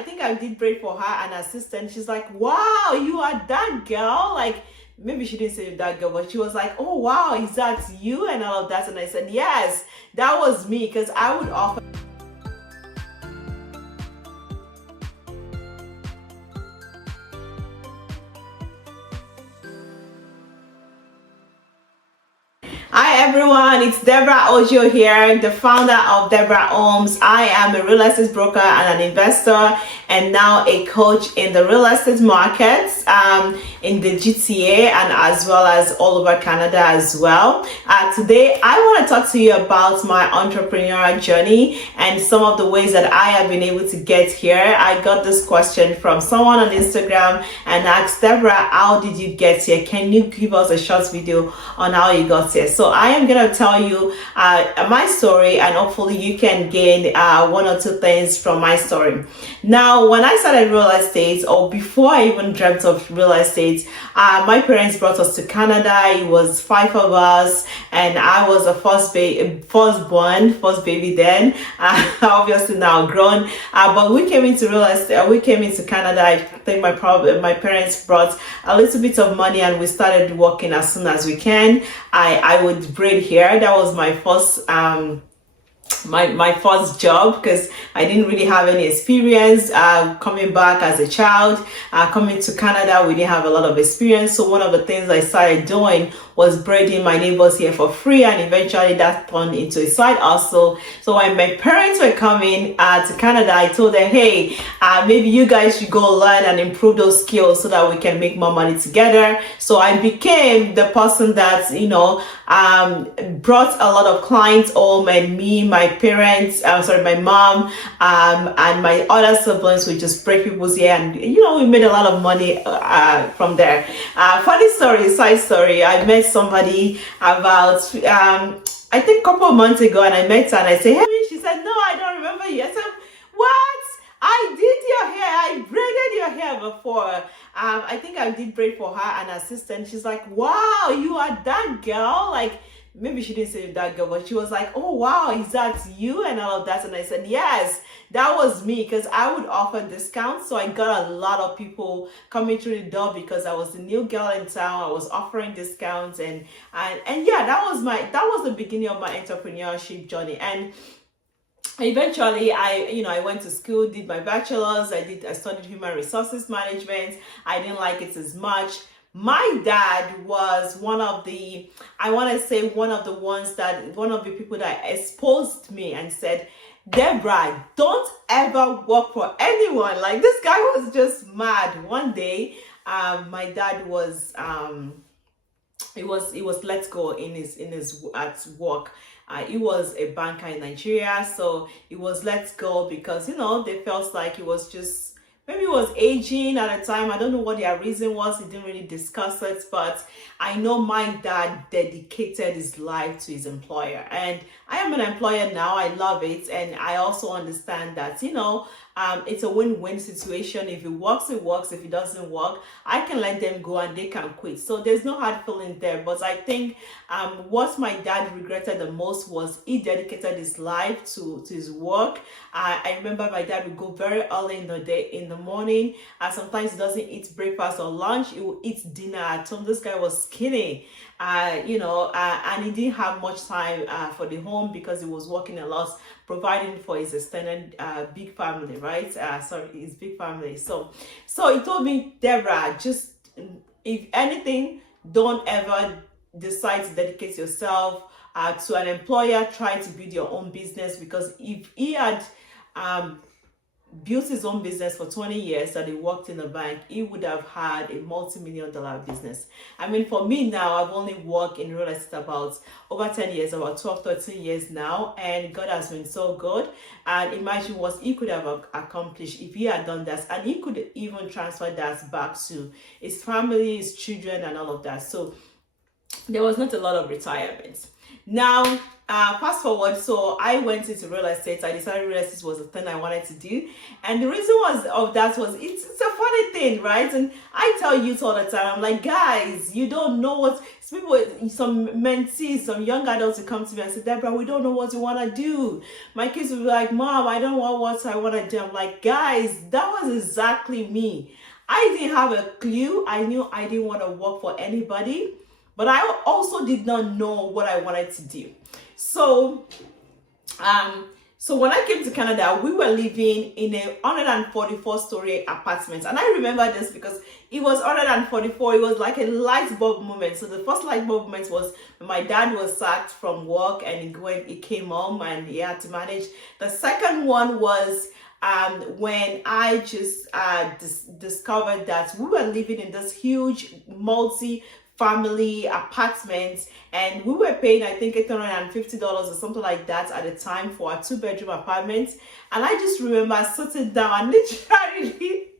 I think I did braid for her, an assistant. She's like, wow, you are that girl. Like, maybe she didn't say that girl, but she was like, oh, wow, is that you? And all of that. And I said, yes, that was me, because I would offer. Hi everyone, it's Deborah Ojo here, the founder of Deborah Homes. I am a real estate broker and an investor, and now a coach in the real estate markets in the GTA and as well as all over Canada as well. Today, I want to talk to you about my entrepreneurial journey and some of the ways that I have been able to get here. I got this question from someone on Instagram and asked, Deborah, how did you get here? Can you give us a short video on how you got here? So I am going to tell you my story, and hopefully you can gain one or two things from my story. Now, when I started real estate, or before I even dreamt of real estate, my parents brought us to Canada. It was 5 of us, and I was the first baby then. Obviously now grown, but we came into real estate. We came into Canada. I think my parents brought a little bit of money, and we started working as soon as we can. I would braid hair. That was my first my first job, because I didn't really have any experience coming back as a child. Coming to Canada, we didn't have a lot of experience, so one of the things I started doing was braiding my neighbors here for free, and eventually that turned into a side hustle. So when my parents were coming to Canada, I told them, hey, maybe you guys should go learn and improve those skills so that we can make more money together. So I became the person that, brought a lot of clients home, and me, my parents, my mom, and my other siblings would just break people's hair, and we made a lot of money from there. Funny story, side story, I met somebody about I think a couple of months ago, and I met her and I said, hey, she said, no, I don't remember you. I said, what? I did your hair. I braided your hair before. I think I did braid for her, an assistant. She's like, wow, you are that girl. Like, maybe she didn't say that girl, but she was like, oh, wow, is that you? And all of that. And I said, yes, that was me, because I would offer discounts. So I got a lot of people coming through the door because I was the new girl in town. I was offering discounts, and yeah, that was the beginning of my entrepreneurship journey. And eventually I went to school, did my bachelor's. I studied human resources management. I didn't like it as much. My dad was one of the people that exposed me and said, Deborah, don't ever work for anyone. Like, this guy was just mad. One day, my dad was he was let go in his at work. He was a banker in Nigeria, so he was let go because they felt like he was just, maybe he was aging at the time. I don't know what their reason was. He didn't really discuss it, but I know my dad dedicated his life to his employer, and I am an employer now. I love it, and I also understand that it's a win-win situation. If it works, it works. If it doesn't work, I can let them go and they can quit. So there's no hard feeling there. But I think what my dad regretted the most was he dedicated his life to his work. I remember my dad would go very early in the morning, and sometimes he doesn't eat breakfast or lunch. He will eat dinner at home. This guy was skinny, and he didn't have much time for the home because he was working a lot, providing for his extended big family, right? His big family. So he told me, Deborah, just, if anything, don't ever decide to dedicate yourself to an employer. Try to build your own business, because if he had built his own business for 20 years that he worked in a bank, he would have had a multi-million-dollar business. I mean, for me now, I've only worked in real estate about over 10 years, about 12, 13 years now, and God has been so good. And imagine what he could have accomplished if he had done that, and he could even transfer that back to his family, his children, and all of that. So there was not a lot of retirement. Now, fast forward, so I went into real estate. I decided real estate was the thing I wanted to do, and the reason was of that was it's a funny thing, right? And I tell youth all the time, I'm like, guys, you don't know what people, some mentees, some young adults who come to me and say, Deborah, we don't know what we want to do. My kids will be like, Mom, I don't know what I want to do. I'm like, guys, that was exactly me. I didn't have a clue. I knew I didn't want to work for anybody, but I also did not know what I wanted to do. So, so when I came to Canada, we were living in a 144-story apartment. And I remember this because it was 144. It was like a light bulb moment. So the first light bulb moment was when my dad was sacked from work and he came home and he had to manage. The second one was when I just discovered that we were living in this huge multi-family apartment, and we were paying, I think, $850 or something like that at the time for a 2-bedroom apartment. And I just remember sitting down and literally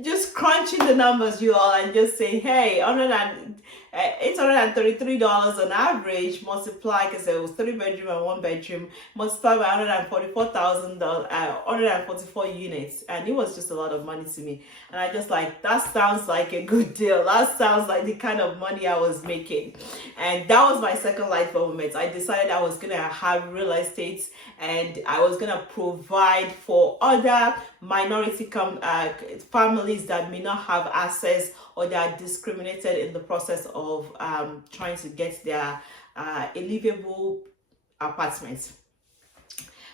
just crunching the numbers, you all, and just saying, hey, $833 on average, multiply, because it was 3-bedroom and 1-bedroom, multiply by $144,000, 144 units, and it was just a lot of money to me. And I just like, that sounds like a good deal. That sounds like the kind of money I was making. And that was my second life moment. I decided I was gonna have real estate, and I was gonna provide for other minority families that may not have access, or they are discriminated in the process of trying to get their a livable apartment.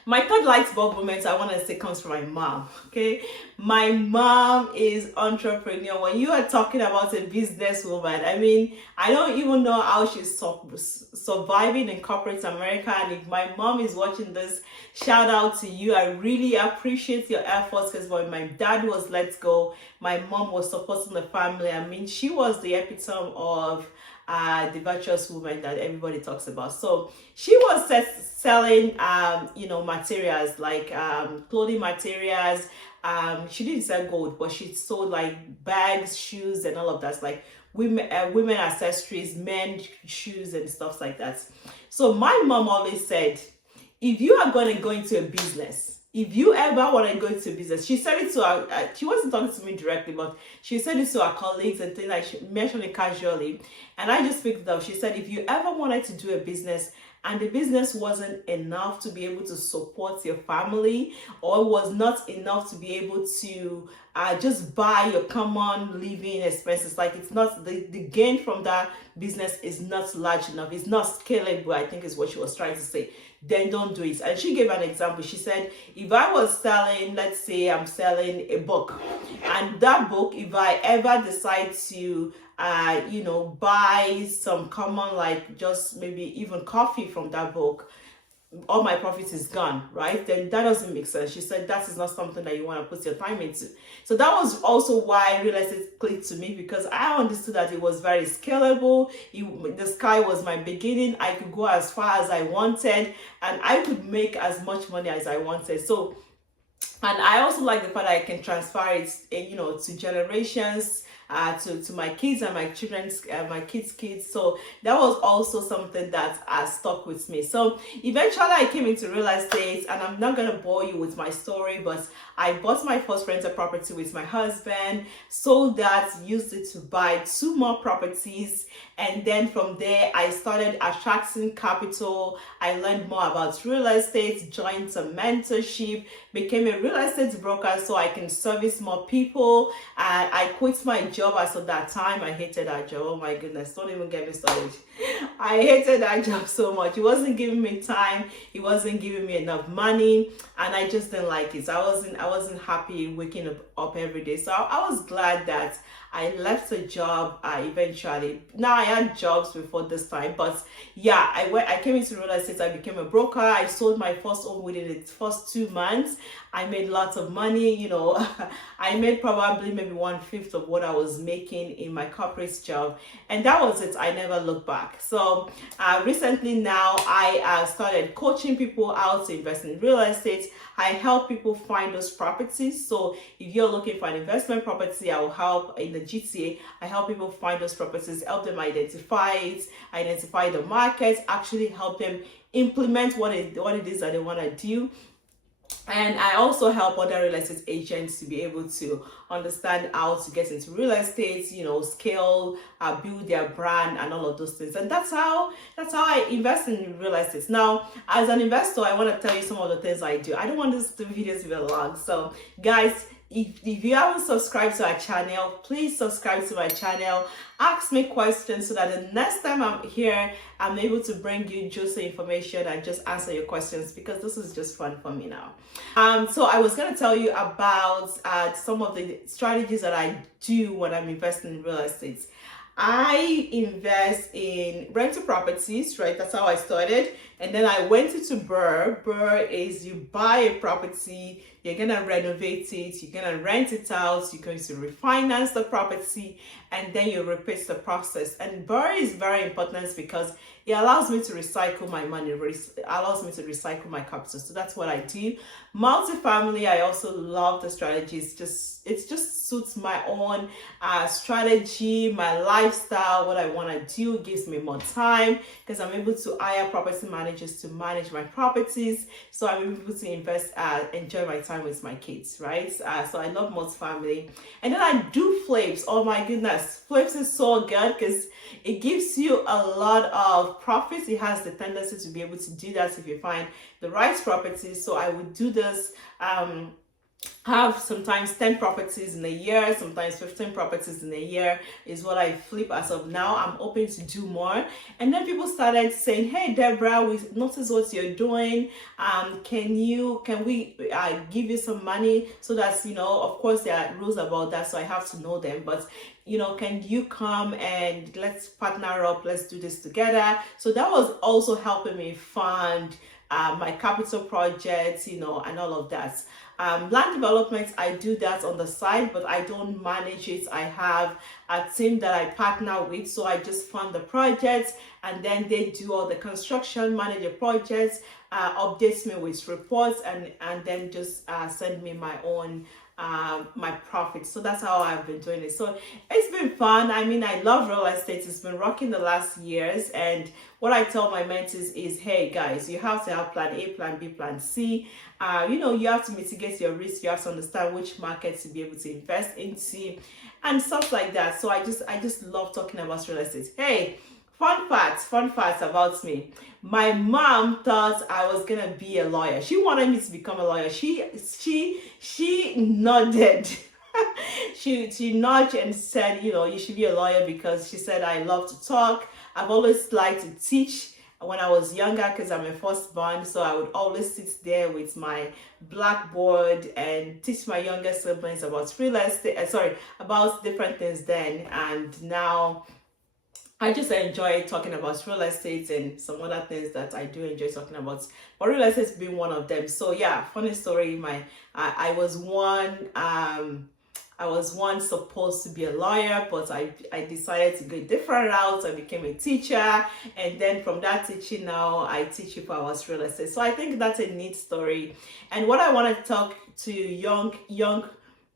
My third light bulb moment I want to say comes from my mom. Okay, my mom is entrepreneurial. When you are talking about a businesswoman, I mean, I don't even know how she's surviving in corporate America. And if my mom is watching this, shout out to you. I really appreciate your efforts, because when my dad was let go, my mom was supporting the family. I mean, she was the epitome of the virtuous woman that everybody talks about. So she was selling materials like clothing materials. She didn't sell gold, but she sold like bags, shoes, and all of that, like women accessories, men shoes, and stuff like that. So my mom always said, if you are going to go into a business, if you ever want to go into business, she said it to her, she wasn't talking to me directly, but she said it to her colleagues and things, like she mentioned it casually. And I just picked it up. She said, if you ever wanted to do a business and the business wasn't enough to be able to support your family, or was not enough to be able to just buy your common living expenses, like it's not, the gain from that business is not large enough, it's not scalable, I think is what she was trying to say, then don't do it. And she gave an example. She said, if I was selling, let's say I'm selling a book, and that book, if I ever decide to buy some common, like just maybe even coffee from that book, all my profit is gone, right? Then that doesn't make sense. She said that is not something that you want to put your time into. So that was also why real estate clicked to me, because I understood that it was very scalable. The sky was my beginning. I could go as far as I wanted, and I could make as much money as I wanted. So, and I also like the fact that I can transfer it, to generations, to my kids and my children's, my kids. So that was also something that stuck with me. So eventually I came into real estate, and I'm not going to bore you with my story, but I bought my first rental property with my husband, sold that, used it to buy 2 more properties. And then from there, I started attracting capital. I learned more about real estate, joined some mentorship, became a real estate broker so I can service more people. I quit my job as of that time. I hated that job. Oh my goodness, don't even get me started. I hated that job so much. It wasn't giving me time. It wasn't giving me enough money, and I just didn't like it. So I wasn't happy waking up every day. So I was glad that I left a job eventually. Now I had jobs before this time, but yeah, I came into real estate. I became a broker. I sold my first home within the first 2 months. I made lots of money. I made probably maybe 1/5 of what I was making in my corporate job, and that was it. I never looked back. So recently now I started coaching people how to invest in real estate. I help people find those properties. So if you're looking for an investment property, I will help in the GTA. I help people find those properties, help them identify it, identify the market, actually help them implement what it is that they want to do. And I also help other real estate agents to be able to understand how to get into real estate, scale, build their brand and all of those things. And that's how I invest in real estate. Now, as an investor, I want to tell you some of the things I do. I don't want this video to be long. So guys, if you haven't subscribed to our channel, please subscribe to my channel. Ask me questions so that the next time I'm here, I'm able to bring you juicy information and just answer your questions, because this is just fun for me now. So I was going to tell you about some of the strategies that I do when I'm investing in real estate. I invest in rental properties, right? That's how I started. And then I went into BRRRR. BRRRR is you buy a property, you're going to renovate it, you're going to rent it out, you're going to refinance the property, and then you repeat the process. And BRRRR is very important because it allows me to recycle my money, allows me to recycle my capital. So that's what I do. Multifamily, I also love the strategies. It just suits my own strategy, my lifestyle, what I want to do. It gives me more time because I'm able to hire property managers to manage my properties. So I'm able to invest, enjoy my time with my kids, right? So I love multifamily. And then I do flips. Oh my goodness, flips is so good because it gives you a lot of profits. It has the tendency to be able to do that if you find the right properties. So I would do this, have sometimes 10 properties in a year, sometimes 15 properties in a year is what I flip as of now. I'm hoping to do more. And then people started saying, hey Deborah, we noticed what you're doing. Can we give you some money? So that's, of course there are rules about that, so I have to know them, but can you come and let's partner up, let's do this together. So that was also helping me fund my capital projects, and all of that. Land development, I do that on the side, but I don't manage it. I have a team that I partner with, so I just fund the projects, and then they do all the construction, manage the projects, updates me with reports, and then just send me my own my profits. So that's how I've been doing it. So it's been fun. I mean, I love real estate. It's been rocking the last years, and what I tell my mentees is, hey guys, you have to have plan A, plan B, plan C. You have to mitigate your risk. You have to understand which markets to be able to invest into and stuff like that. So I just love talking about real estate. Hey, fun facts about me. My mom thought I was gonna be a lawyer. She wanted me to become a lawyer. She nodded. she nodded and said, you should be a lawyer, because she said I love to talk. I've always liked to teach when I was younger, because I'm a firstborn, so I would always sit there with my blackboard and teach my younger siblings about real estate, about different things then. And now I just enjoy talking about real estate and some other things that I do enjoy talking about, but real estate being one of them. So yeah, funny story. I was once supposed to be a lawyer, but I decided to go a different route. I became a teacher, and then from that teaching, now I teach people about real estate. So I think that's a neat story. And what I want to talk to young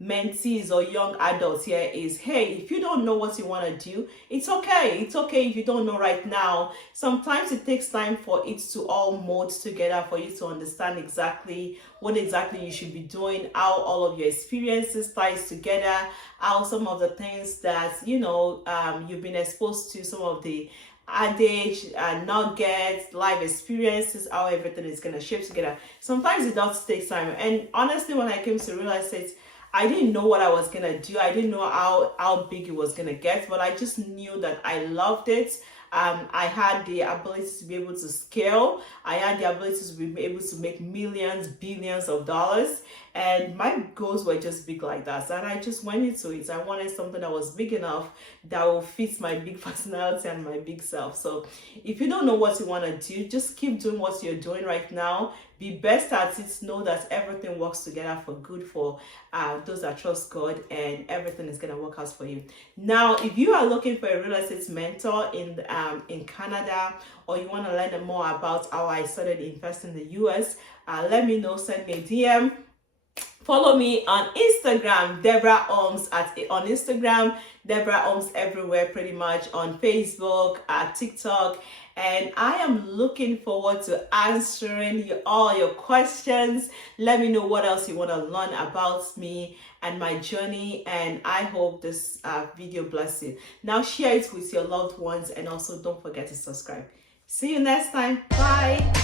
mentees or young adults here is, hey, if you don't know what you want to do, it's okay. It's okay if you don't know right now. Sometimes it takes time for it to all mold together, for you to understand exactly what exactly you should be doing, how all of your experiences ties together, how some of the things that you've been exposed to, some of the adage, nuggets, life experiences, how everything is going to shape together. Sometimes it does take time. And honestly, when I came to real estate, I didn't know what I was gonna do. I didn't know how big it was gonna get, but I just knew that I loved it. I had the ability to be able to scale. I had the ability to be able to make millions, billions of dollars. And my goals were just big like that. And I just went into it. I wanted something that was big enough that will fit my big personality and my big self. So if you don't know what you want to do, just keep doing what you're doing right now. Be best at it. Know that everything works together for good for those that trust God, and everything is going to work out for you. Now, if you are looking for a real estate mentor in Canada, or you want to learn more about how I started investing in the US, let me know. Send me a DM. Follow me on Instagram, Deborah Ohms on Instagram, Deborah Ohms everywhere pretty much, on Facebook, TikTok. And I am looking forward to answering all your questions. Let me know what else you want to learn about me and my journey. And I hope this video bless you. Now share it with your loved ones, and also don't forget to subscribe. See you next time. Bye.